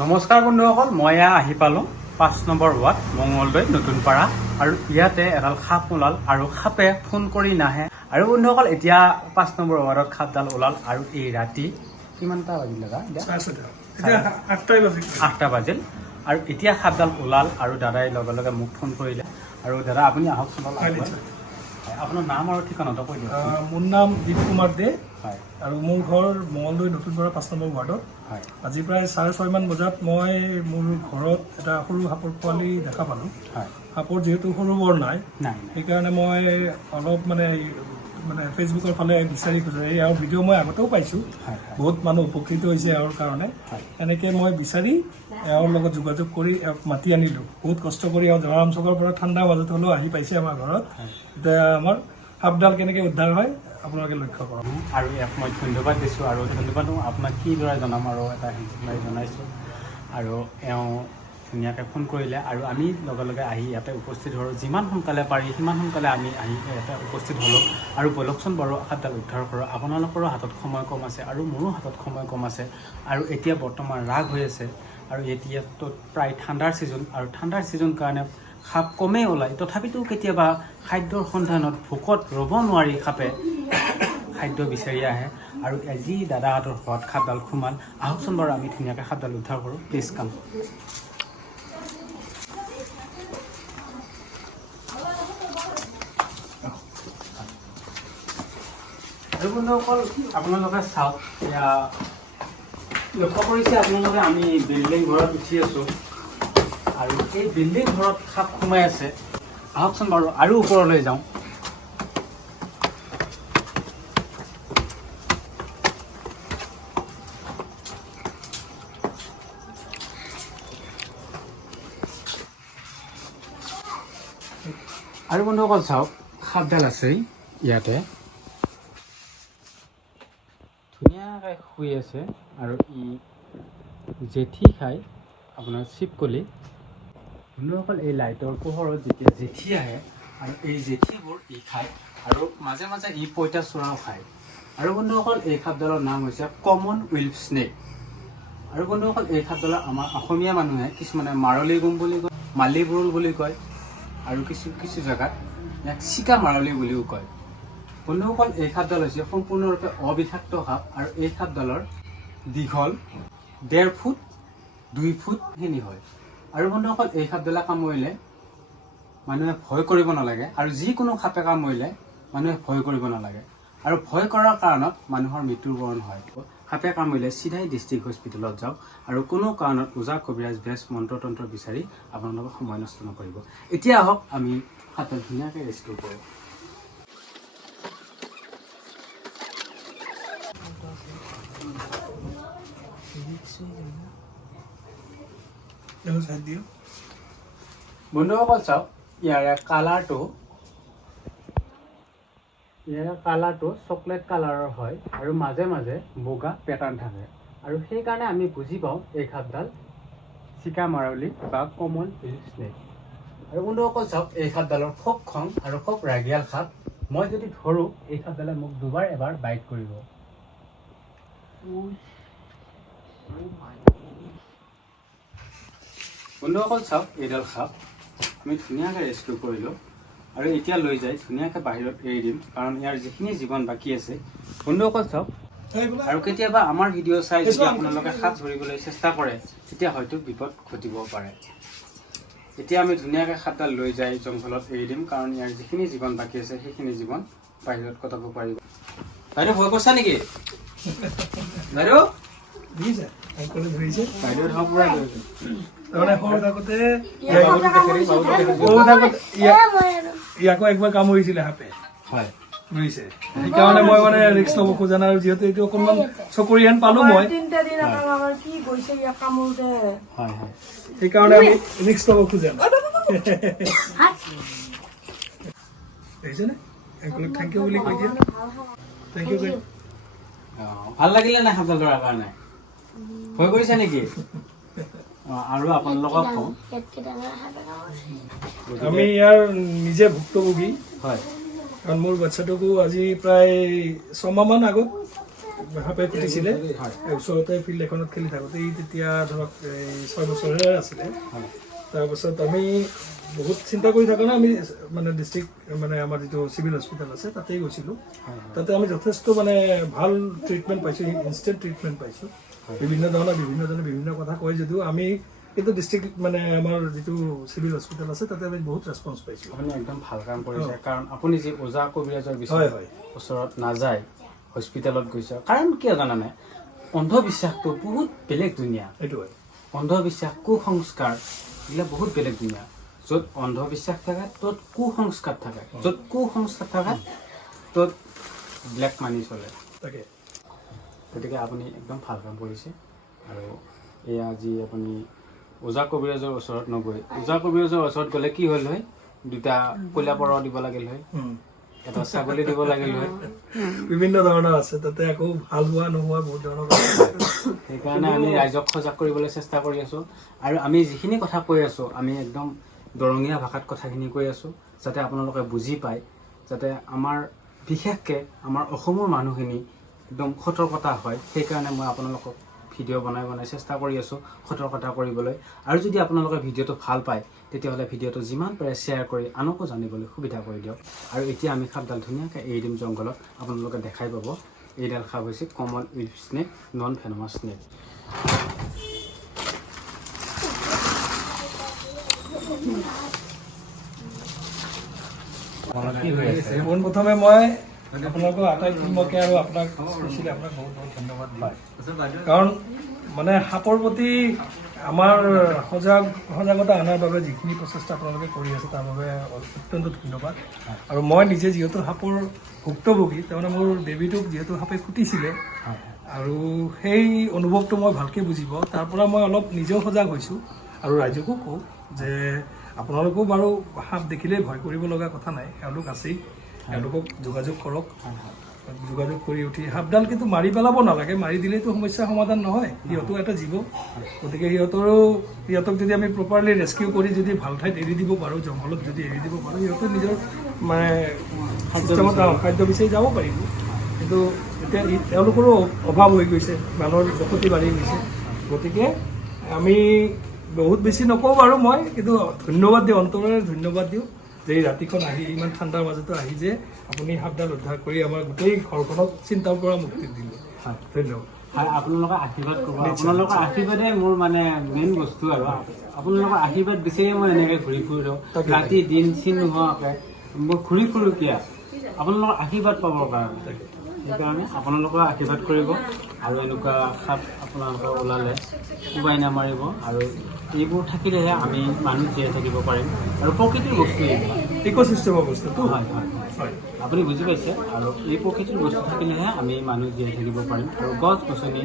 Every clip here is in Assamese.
নমস্কাৰ বন্ধুসকল, মই আহি পালোঁ 5 নম্বৰ ৱাৰ্ড মঙলদৈ নতুনপাৰা আৰু ইয়াতে এডাল সাপ ওলাল আৰু সাপে ফোন কৰি নাহে। আৰু বন্ধুসকল এতিয়া 5 নম্বৰ ৱাৰ্ডত সাপডাল ওলাল আৰু এই ৰাতি কিমানটা বাজিল দাদা? 8টা বাজিল আৰু এতিয়া সাপডাল ওলাল আৰু দাদাই লগে লগে মোক ফোন কৰিলে। আৰু দাদা আপুনি আহকচোন। আপোনাৰ নাম আৰু ঠিকনাটো কৈ দিয়ক। মোৰ নাম দীপ কুমাৰ দে হয় আৰু মোৰ ঘৰ মঙলদৈ নতুনপাৰা 5 নম্বৰ ৱাৰ্ডত। হয়, আজি প্ৰায় 6:30 মান বজাত মই মোৰ ঘৰত এটা সৰু সাপৰ পোৱালি দেখা পালোঁ। হয়, সাপৰ যিহেতু সৰু বৰ নাই, সেইকাৰণে মই অলপ মানে ফেচবুকৰ ফালে বিচাৰি খোজোঁ। এই ভিডিঅ' মই আগতেও পাইছোঁ, বহুত মানুহ উপকৃত হৈছে এওঁৰ কাৰণে। এনেকৈ মই বিচাৰি এওঁৰ লগত যোগাযোগ কৰি এওঁক মাতি আনিলোঁ। বহুত কষ্ট কৰি এওঁ জৰাৰাম চকৰ পৰা ঠাণ্ডা মাজত হ'লেও আহি পাইছে আমাৰ ঘৰত। এতিয়া আমাৰ সাপডাল কেনেকৈ উদ্ধাৰ হয় আপোনালোকে লক্ষ্য কৰক। আৰু ইয়াক মই ধন্যবাদ দিছোঁ আৰু ধন্যবাদ আপোনাক কিদৰে জনাম আৰু এটা মই জনাইছোঁ। আৰু এওঁ ধুনীয়াকৈ ফোন কৰিলে আৰু আমি লগে লগে আহি ইয়াতে উপস্থিত হ'লোঁ। যিমান সোনকালে পাৰি সিমান সোনকালে আমি আহি ইয়াতে উপস্থিত হ'লোঁ আৰু বলকচোন বাৰু সাপডাল উদ্ধাৰ কৰোঁ। আপোনালোকৰো হাতত সময় কম আছে আৰু মোৰো হাতত সময় কম আছে। আৰু এতিয়া বৰ্তমান ৰাগ হৈ আছে আৰু এতিয়াতো প্ৰায় ঠাণ্ডাৰ ছিজন আৰু ঠাণ্ডাৰ ছিজন কাৰণে সাপ কমেই ওলায়। তথাপিতো কেতিয়াবা খাদ্যৰ সন্ধানত ভোকত ৰ'ব নোৱাৰি সাপে খাদ্য বিচাৰি আহে আৰু আজি দাদাহঁতৰ ঘৰত সাপডাল সোমাল। আহকচোন বাৰু আমি ধুনীয়াকৈ সাপডাল উদ্ধাৰ কৰোঁ। Please come. আৰু বন্ধুসকল আপোনালোকে চাওক, এয়া লক্ষ্য কৰিছে আপোনালোকে আমি বিল্ডিং ঘৰত উঠি আছোঁ আৰু এই বিল্ডিং ঘৰত সাপ সোমাই আছে। আহকচোন বাৰু আৰু ওপৰলৈ যাওঁ। আৰু বন্ধুসকল চাওক, সাপডাল আছেই ইয়াতে ধুনীয়াকৈ শুই আছে আৰু ই জেঠী খায় আপোনাৰ চিপকলি। বন্ধুসকল এই লাইটৰ পোহৰত যেতিয়া জেঠী আহে আৰু এই জেঠীবোৰ ই খায় আৰু মাজে মাজে ই পঁইতাচোৰাও খায়। আৰু বন্ধুসকল এই সাপডালৰ নাম হৈছে কমন উইল্ভ স্নেক। আৰু বন্ধুসকল এই সাপডালৰ আমাৰ অসমীয়া মানুহে কিছুমানে মাৰলী গুম বুলি কয়, মালি বুৰুল বুলি কয় আৰু কিছু কিছু জেগাত ইয়াক চিকা মাৰলী বুলিও কয়। বন্ধুসকল এই সাপডাল হৈছে সম্পূৰ্ণৰূপে অবিষাক্ত সাপ আৰু এই সাপডালৰ দীঘল 1.5 ফুট 2 ফুট খিনি হয়। আৰু বন্ধুসকল এই সাপডালে কামুৰিলে মানুহে ভয় কৰিব নালাগে আৰু যিকোনো সাপে কামুৰিলে মানুহে ভয় কৰিব নালাগে আৰু ভয় কৰাৰ কাৰণত মানুহৰ মৃত্যুবৰণ হয়। সাপে কামুৰিলে চিধাই ডিষ্ট্ৰিক্ট হস্পিটেলত যাওক আৰু কোনো কাৰণত ওজা কবিৰাজ বেজ মন্ত্ৰতন্ত্ৰ বিচাৰি আপোনালোকে সময় নষ্ট নকৰিব। এতিয়া আহক আমি সাপে ধুনীয়াকৈ ৰেস্কিউ কৰোঁ। বন্ধুসকল চাওক, ইয়াৰে কালাৰটো চকলেট কালাৰৰ হয় আৰু মাজে মাজে বগা পেটাৰ্ণ থাকে আৰু সেইকাৰণে আমি বুজি পাওঁ এই সাপডাল চিকা মাৰলী বা কমন উইল্ভ স্নেক। আৰু বন্ধুসকল চাওক, এই সাপডালৰ খুব খং আৰু খুব ৰাগিয়াল সাপ। মই যদি ধৰোঁ এই সাপডালে মোক এবাৰ বাইট কৰিব। বন্ধুসকল চাওক, এইডাল সাপ আমি ধুনীয়াকৈ ৰেস্কিউ কৰিলোঁ আৰু এতিয়া লৈ যাই ধুনীয়াকৈ বাহিৰত এৰি দিম কাৰণ ইয়াৰ যিখিনি জীৱন বাকী আছে। বন্ধুসকল চাওক, আৰু কেতিয়াবা আমাৰ ভিডিঅ' চাই যদি আপোনালোকে সাপ ধৰিবলৈ চেষ্টা কৰে তেতিয়া হয়তো বিপদ ঘটিব পাৰে। এতিয়া আমি ধুনীয়াকৈ সাপডাল লৈ যাই জংঘলত এৰি দিম কাৰণ ইয়াৰ যিখিনি জীৱন বাকী আছে সেইখিনি জীৱন বাহিৰত কটাব পাৰিব। বাইদেউ ভয় কৰিছা নেকি? বাইদেউ ইয়াকো একবাৰ কামুৰিছিলে সাপে, বুজিছে? সেইকাৰণে মই মানে ৰিক্স ল'ব খোজা নাই আৰু যিহেতু এইটো অকণমান চকুৰিহেন পালো মই, সেইকাৰণে আমি ৰিক্স ল'ব খোজা নাই। দেখিছেনে? থেংক ইউ বুলি কৈ দিয়া। Thank you. ভাল লাগিলে নাই সাপডাল ধৰাৰ কাৰণে? ভয় কৰিছে নেকি? আৰু আপোনালোকক কওঁ, আমি ইয়াৰ নিজে ভুক্তভোগী। হয়, কাৰণ মোৰ বাচ্ছাটোকো আজি প্ৰায় 6 মাহমান আগত সাপে খুটিছিলে ওচৰতে ফিল্ড এখনত খেলি থাকোঁতে ই তেতিয়া ধৰক এই 6 বছৰৰে আছিলে। তাৰপাছত আমি বহুত চিন্তা কৰি থাকোঁ না, আমি মানে ডিষ্ট্ৰিক্ট মানে আমাৰ যিটো চিভিল হস্পিটেল আছে তাতেই গৈছিলোঁ। তাতে আমি যথেষ্ট মানে ভাল ট্ৰিটমেণ্ট পাইছোঁ, ইনষ্টেণ্ট ট্ৰিটমেণ্ট পাইছোঁ। বিভিন্নজনে বিভিন্ন কথা কয় যদিও আমি কিন্তু ডিষ্ট্ৰিক্ট মানে আমাৰ যিটো চিভিল হস্পিটেল আছে তাতে আমি বহুত ৰেছপন্স পাইছোঁ। আপুনি একদম ভাল কাম কৰিছে, কাৰণ আপুনি যি ওজা কবিৰাজৰ বিষয়ে ওচৰত নাযায়, হস্পিটেলত গৈছে। কাৰণ কিয় জানানে, অন্ধবিশ্বাসটো বহুত বেলেগ দুনীয়া। সেইটো হয়, অন্ধবিশ্বাস, কুসংস্কাৰ এইবিলাক বহুত বেলেগ দুনীয়া। য'ত অন্ধবিশ্বাস থাকে ত'ত কুসংস্কাৰ থাকে, য'ত কুসংস্কাৰ থাকে ত'ত ব্লেক মানি চলে। তাকে গতিকে আপুনি একদম ভাল কাম কৰিছে। আৰু এয়া যি আপুনি ওজা কবিৰাজৰ ওচৰত নগৈ ওজা কবিৰাজৰ ওচৰত গ'লে কি হ'ল হয়, 2টা কয়লা পৰ দিব লাগিল হয়, এটা ছাগলী দিব লাগিল হয়। বিভিন্ন ধৰণৰ আছে তাতে, আকৌ ভাল হোৱা নোহোৱা বহুত ধৰণৰ। সেইকাৰণে আমি ৰাইজক সজাগ কৰিবলৈ চেষ্টা কৰি আছোঁ। আৰু আমি যিখিনি কথা কৈ আছোঁ, আমি একদম দৰঙীয়া ভাষাত কথাখিনি কৈ আছোঁ, যাতে আপোনালোকে বুজি পায়, যাতে আমাৰ বিশেষকৈ আমাৰ অসমৰ মানুহখিনি একদম সতৰ্কতা হয়। সেইকাৰণে মই আপোনালোকক ভিডিঅ' বনাই চেষ্টা কৰি আছোঁ সতৰ্কতা কৰিবলৈ। আৰু যদি আপোনালোকে ভিডিঅ'টো ভাল পায় তেতিয়াহ'লে ভিডিঅ'টো যিমান পাৰে শ্বেয়াৰ কৰি আনকো জানিবলৈ সুবিধা কৰি দিয়ক। আৰু এতিয়া আমি সাপডাল ধুনীয়াকৈ এৰি দিম জংঘলত, আপোনালোকে দেখাই পাব। এইডাল সাপ হৈছে common wild snake, non venomous snake. পোনপ্ৰথমে মই আপোনালোকক আটাইখিনিকে আৰু আপোনাক স্পেচিয়েলি আপোনাক বহুত বহুত ধন্যবাদ পায়, কাৰণ মানে সাপৰ প্ৰতি আমাৰ সজাগতা অনাৰ বাবে যিখিনি প্ৰচেষ্টা আপোনালোকে কৰি আছে তাৰ বাবে অত্যন্ত ধন্যবাদ। আৰু মই নিজে যিহেতু সাপৰ ভুক্তভোগী, তাৰমানে মোৰ বেবীটোক যিহেতু সাপে খুটিছিলে আৰু সেই অনুভৱটো মই ভালকৈ বুজিব, তাৰ পৰা মই অলপ নিজেও সজাগ হৈছোঁ। আৰু ৰাইজকো কওঁ যে আপোনালোকেও বাৰু সাপ দেখিলেই ভয় কৰিব লগা কথা নাই, এওঁলোক আছেই, এওঁলোকক যোগাযোগ কৰক। যোগাযোগ কৰি উঠি সাপডাল কিন্তু মাৰি পেলাব নালাগে, মাৰি দিলেইতো সমস্যা সমাধান নহয়। সিহঁতো এটা জীৱ, গতিকে সিহঁতক যদি আমি প্ৰপাৰলি ৰেস্কিউ কৰি যদি ভাল ঠাইত এৰি দিব পাৰোঁ, জংঘলত যদি এৰি দিব পাৰোঁ, সিহঁতো নিজৰ মানে খাদ্য বিচাৰি যাব পাৰিব। কিন্তু এতিয়া তেওঁলোকৰো অভাৱ হৈ গৈছে, মানুহৰ বসতি বাঢ়ি গৈছে। গতিকে আমি বহুত বেছি নকওঁ বাৰু মই, কিন্তু ধন্যবাদ দিওঁ, অন্তৰেৰে ধন্যবাদ দিওঁ যে এই ৰাতিখন আহি, ইমান ঠাণ্ডাৰ মাজতো আহি যে আপুনি সাপডাল উদ্ধাৰ কৰি আমাৰ গোটেই ঘৰখনক চিন্তাৰ পৰা মুক্তি দিলে। ধন্যবাদ। আপোনালোকৰ আশীৰ্বাদ কৰিব, আপোনালোকৰ আশীৰ্বাদে মোৰ মানে মেইন বস্তু। আৰু আপোনালোকৰ আশীৰ্বাদ বিচাৰিয়ে মই এনেকৈ ঘূৰি ফুৰোঁ, ৰাতি দিন চিন নোহোৱাকৈ মই ঘূৰি ফুৰোঁ কিয়, আপোনালোকৰ আশীৰ্বাদ পাবৰ কাৰণে। সেইকাৰণে আপোনালোকৰ আশীৰ্বাদ কৰিব। আৰু এনেকুৱা সাপ আপোনালোকৰ ওলালে কোবাই নামাৰিব। আৰু এইবোৰ থাকিলেহে আমি মানুহ জীয়াই থাকিব পাৰিম। আৰু প্ৰকৃতিৰ বস্তু এইবিলাক, ইক'চিষ্টেমৰ বস্তুটো। হয় আপুনি বুজি পাইছে। আৰু এই প্ৰকৃতিৰ বস্তু থাকিলেহে আমি মানুহ জীয়াই থাকিব পাৰিম। আৰু গছ গছনি,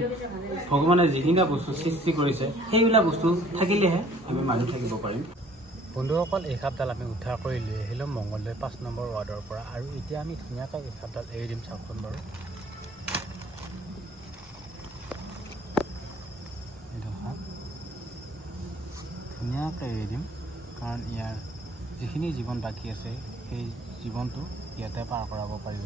ভগৱানে যিখিনি বস্তু সৃষ্টি কৰিছে সেইবিলাক বস্তু থাকিলেহে আমি মানুহ থাকিব পাৰিম। বন্ধুসকল, এই সাপডাল আমি উদ্ধাৰ কৰি লৈ আহিলোঁ মংগলদৈ 5 নম্বৰ ৱাৰ্ডৰ পৰা। আৰু এতিয়া আমি ধুনীয়াকৈ এই সাপডাল এৰি দিম, চাওকচোন বাৰু। এইডাল সাপ ধুনীয়াকৈ এৰি দিম, কাৰণ ইয়াৰ যিখিনি জীৱন বাকী আছে সেই জীৱনটো ইয়াতে পাৰ কৰাব পাৰিব।